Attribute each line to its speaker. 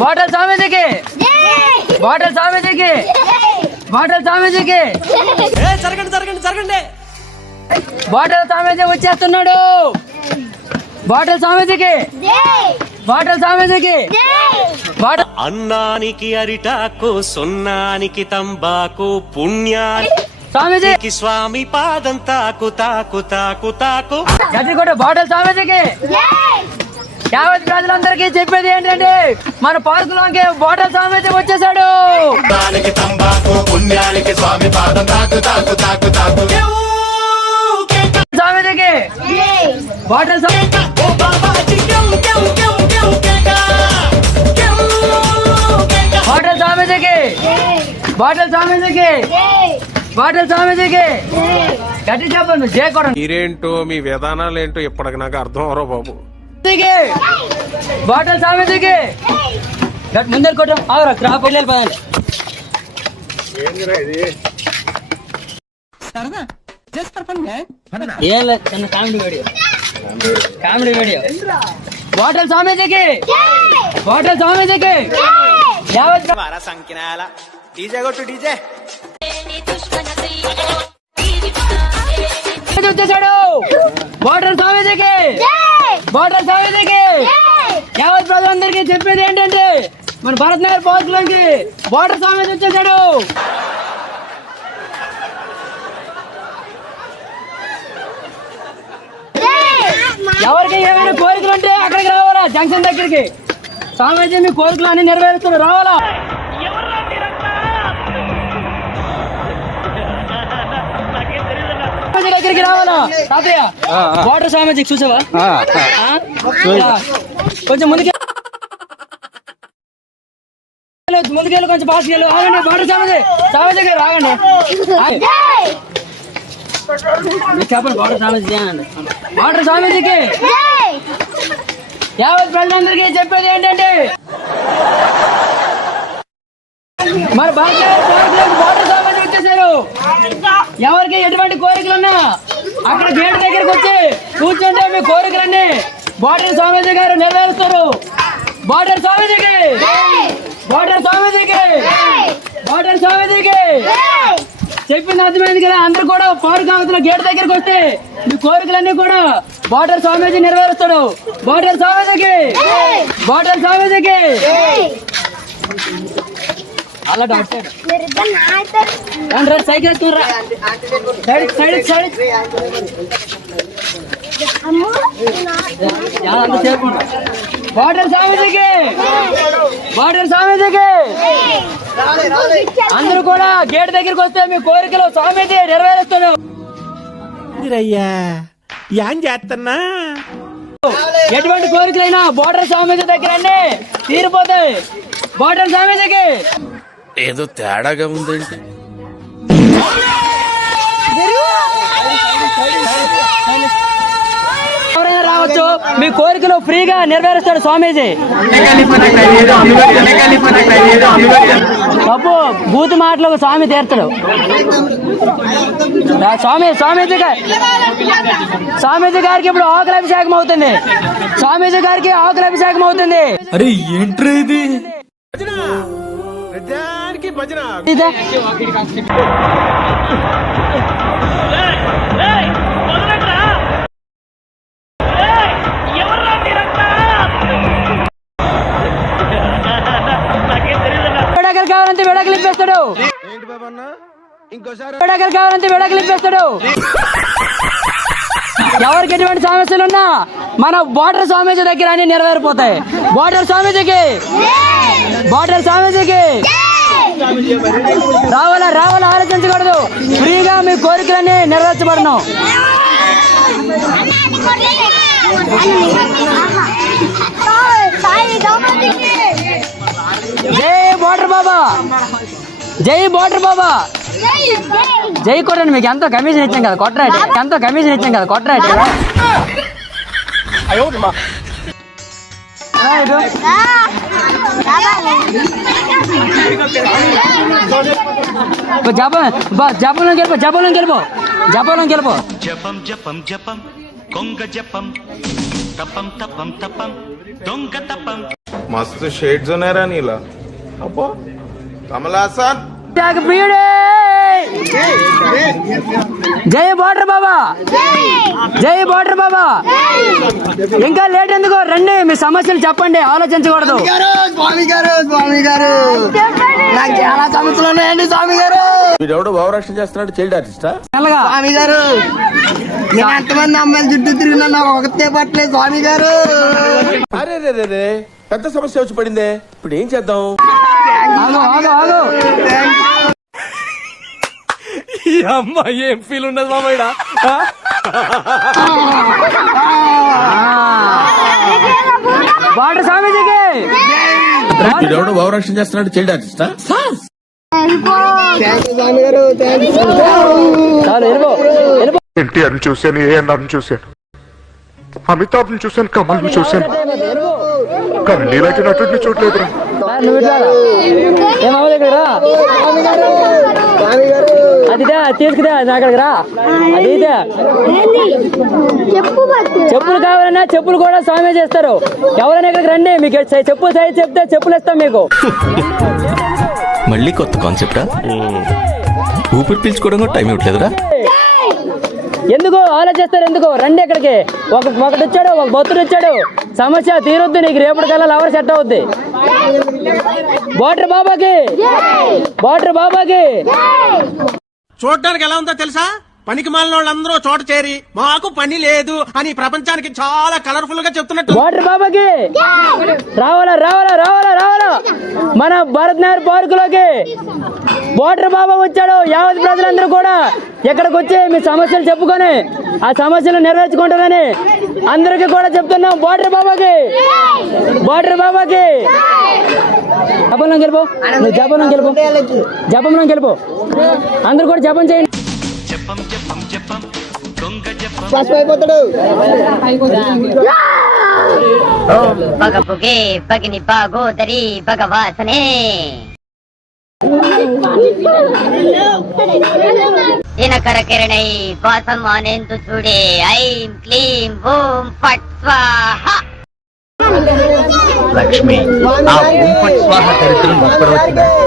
Speaker 1: Bottle స్వామీజీకి bottle స్వామీజీకి bottle స్వామీజీకి
Speaker 2: జరగండి జరగండి జరగండి.
Speaker 1: బాటల్ స్వామీజీ వచ్చేస్తున్నాడు! బాటల్ స్వామీజీకి బాటల్ స్వామీజీకి బాటల్
Speaker 2: అన్నానికి అరిటాకు సున్నానికి తంబాకు పుణ్యానికి
Speaker 1: స్వామీజీ
Speaker 2: స్వామి పాదం తాకు తాకు తాకు. తాకు
Speaker 1: బాటల్ స్వామీజీకి యావత్ ప్రజలందరికీ చెప్పేది ఏంటంటే మన పార్కులోకి బాటల్ స్వామీజీ వచ్చేసాడు
Speaker 3: దానికి తంబాకు పుణ్యానికి స్వామి పాదం తాకు తాకు తాకు తాకు.
Speaker 1: స్వామీజీకి బాటల్ స్వామి. బాటల్ స్వామీజీకి బాటల్ స్వామీజీకి బాటల్ స్వామీజీకి గట్టి చెప్పండి జయ
Speaker 4: మీరేంటో మీ విధానాలు ఏంటో ఇప్పటికి నాకు అర్థం అవరో బాబు.
Speaker 1: బాటల్ స్వామీజీకి గట్టి ముందర కొట్టం. ఆగరా క్రాప్ వెళ్ళాలి పదండి. ఏం లేదు చిన్న comedy video. Comedy video. Bottle స్వామీజీకి బాటల్ స్వామీజీకి యావత్ స్వామీజీ వచ్చేసాడు? బాటల్ బాటల్ స్వామీజీకి యావత్ ప్రజలందరికీ చెప్పేది ఏంటంటే మన భరత్ నగర్ పార్క్లోకి బాటర్ స్వామీజీ వచ్చేసాడు ఎవరికి ఏమైనా కోరికలు ఉంటే అక్కడికి రావాలా? జంక్షన్ దగ్గరికి. స్వామీజీ మీ కోరికలు అన్ని నెరవేరుస్తారు. రావాలా? దగ్గరికి రావాలా? తాతయ్య వాటర్ స్వామీజీ చూసావా. కొంచెం ముందుకే ముందుకెళ్ళి కొంచెం వెళ్ళు. ఆగండి వాటర్ స్వామీజీ. స్వామీజీ గారు ఆగండి. మీరు చెప్పండి వాటర్ స్వామీజీ వాటర్ స్వామీజీకి. యావత్ ప్రజలందరికీ చెప్పేది ఏంటంటే స్వామీజీ వచ్చేసారు ఎవరికి ఎటువంటి కోరికలు ఉన్నా అక్కడ గేట్ దగ్గరికి వచ్చి కూర్చుంటే మీ కోరికలన్నీ బాటర్ స్వామీజీ గారు నెరవేరుస్తారు. బాటర్ స్వామీజీకి! బాటర్ స్వామీజీకి! బాటర్ స్వామీజీకి! చెప్పింది అర్థమైంది కదా అందరు కూడా పార్క్ అవుతున్న గేట్ దగ్గరికి వస్తే మీ కోరికలన్నీ కూడా బాటర్ స్వామీజీ నెరవేరుస్తాడు. బాటర్ స్వామీజీకి! బాటర్ స్వామీజీకి! అలా డాక్టర్ రండి సైకిల్ ఎత్తుకురా సైడ్ సైడ్ సైడ్ అంతసేపు వాటర్ స్వామీజీకి వాటర్ స్వామీజీకి అందరూ కూడా గేట్ దగ్గరికి వస్తే మీ కోరికలు స్వామీజీ
Speaker 4: ఏం చేస్తున్నా
Speaker 1: ఎటువంటి కోరికలైనా బోర్డర్ స్వామీజీ దగ్గర తీరిపోతాయి. బోర్డర్ స్వామీజీకి
Speaker 4: ఏదో తేడాగా ఉందండి.
Speaker 1: ఎవరైనా రావచ్చు మీ కోరికలు ఫ్రీగా నెరవేరుస్తాడు స్వామీజీ. తప్పు బూత్ మాటలకు స్వామి తీర్చడు స్వామి స్వామీజీ గారు. స్వామీజీ గారికి ఇప్పుడు ఆకుల అభిషేకం అవుతుంది. స్వామీజీ గారికి ఆకుల అభిషేకం అవుతుంది.
Speaker 5: అరే ఏంట్రా ఇదే.
Speaker 1: విడాకులు కావాలంటే విడాకులు ఇప్పేస్తాడు.
Speaker 4: ఏంటి బాబు అన్న ఇంకోసారి.
Speaker 1: విడాకులు కావాలంటే విడాకులు ఇప్పేస్తాడు. ఎవరికి ఎటువంటి సమస్యలు ఉన్నా మన బార్డర్ స్వామీజీ దగ్గర అన్ని నెరవేరిపోతాయి. బార్డర్ స్వామీజీకి. బార్డర్ స్వామీజీకి. రావాలా రావాలా ఆలోచించకూడదు. ఫ్రీగా మీ కోరికలన్నీ నెరవేర్చబడను. జై బార్డర్ బాబా. జై బార్డర్ బాబా. జై కొట్టండి మీకు ఎంతో కమిషన్ ఇచ్చాం కదా కొట్టరాటి ఎంతో కమిషన్ ఇచ్చాం కదా కొట్టరాటి జపం జపంలో గెలుపు జపంలో గెలుపు జపంలో గెలుపు
Speaker 6: జపం జపం జపం కొంగ జపం తపం తపం తపం దొంగ తపం
Speaker 5: మస్తు షేడ్స్ ఉన్నారా నీలా అబ్బో
Speaker 1: కమలాసన్ ప్రియుడే జై బార్డర్ బాబా! జై బార్డర్ బాబా! ఇంకా లేట్ ఎందుకు? రండి మీ సమస్యలు చెప్పండి ఆలోచించకూడదు.
Speaker 6: స్వామి గారు స్వామి గారు నాకు చాలా సమస్యలు ఉన్నాయండి స్వామి గారు.
Speaker 7: వీడెవడో భావరక్షణ చేస్తున్నాడు చైల్డ్ ఆర్టిస్టా?
Speaker 6: స్వామి గారు నేను ఎంతమంది అమ్మాయిల చుట్టూ తిరిగినా నాకు ఒకటే పట్టలేదు స్వామి గారు.
Speaker 7: అరే పెద్ద సమస్య వచ్చి పడిందే. ఇప్పుడు ఏం చేద్దాం?
Speaker 4: ఈ అమ్మాయి ఏం ఫీల్ ఉన్నది మామయ్య
Speaker 1: స్వామీజీకి.
Speaker 7: భావరక్షణ చేస్తున్నాడు చైల్డ్ ఆర్టిస్టా
Speaker 8: చూశాను ఏఎన్ఆర్ చూశాను. అమితాబ్ చూశాను కమల్ చూశాను. కానీ నీలాంటి నటుడిని చూడలేదురా.
Speaker 1: నువ్వు ఇట్లా రా. ఏం అవ్వదు ఇక్కడ రా?
Speaker 6: స్వామి గారు
Speaker 1: అదిదా తీసుకుదా నా అక్కడికి రా. అదిదా.
Speaker 9: చెప్పు భక్తి.
Speaker 1: చెప్పులు కావాలన్నా చెప్పులు కూడా స్వామి చేస్తారు. ఎవరైనా ఇక్కడికి రండి మీకు సై- చెప్పులు సైజ్ చెప్తే చెప్పులు ఇస్తాం మీకు.
Speaker 10: మళ్ళీ కొత్త కాన్సెప్టా ఊపిరి పీల్చుకోవడం కూడా టైం ఇవ్వట్లేదురా?
Speaker 1: ఎందుకు? ఆలోచిస్తారు ఎందుకు? రండి ఇక్కడికి. ఒక ఒకటి వచ్చాడు ఒక భక్తుడు వచ్చాడు. సమస్య తీరుద్ది నీకు రేపటికల్లా లవర్ సెట్ అవుద్ది. బాటర్ బాబాకి. బాటర్ బాబాకి.
Speaker 2: చూడడానికి ఎలా ఉందో తెలుసా? పనికి మాలిన వాళ్ళందరూ చోట చేరి మాకు పని లేదు అని ప్రపంచానికి చాలా కలర్ఫుల్గా చెప్తున్నట్టు.
Speaker 1: వాటర్ బాబాకి! రావాలా రావాలా రావాలా రావాలా? మన భరత్ నగర్ పార్క్లోకి వాటర్ బాబా వచ్చాడు యావత్ ప్రజలందరూ కూడా ఇక్కడికి వచ్చి మీ సమస్యలు చెప్పుకొని ఆ సమస్యలు నెరవేర్చుకుంటారని అందరికీ కూడా చెప్తున్నాం. వాటర్ బాబాకి! వాటర్ బాబాకి! జపంలో గెలుపు నువ్వు జపంలో గెలుపు జపంలో గెలుపు అందరూ కూడా జపం చేయండి.
Speaker 6: ఫస్ట్ అయిపోతాడు
Speaker 9: ఓం భగపుగే భగిని భాగోదరి భగవాసనే. దినకర కిరణై వాసం అనేందు చూడే. ఐం క్లీం ఓం ఫట్ స్వాహ.
Speaker 10: లక్ష్మి ఆ ఓం ఫట్ స్వాహ ఒక్కడొచ్చిందా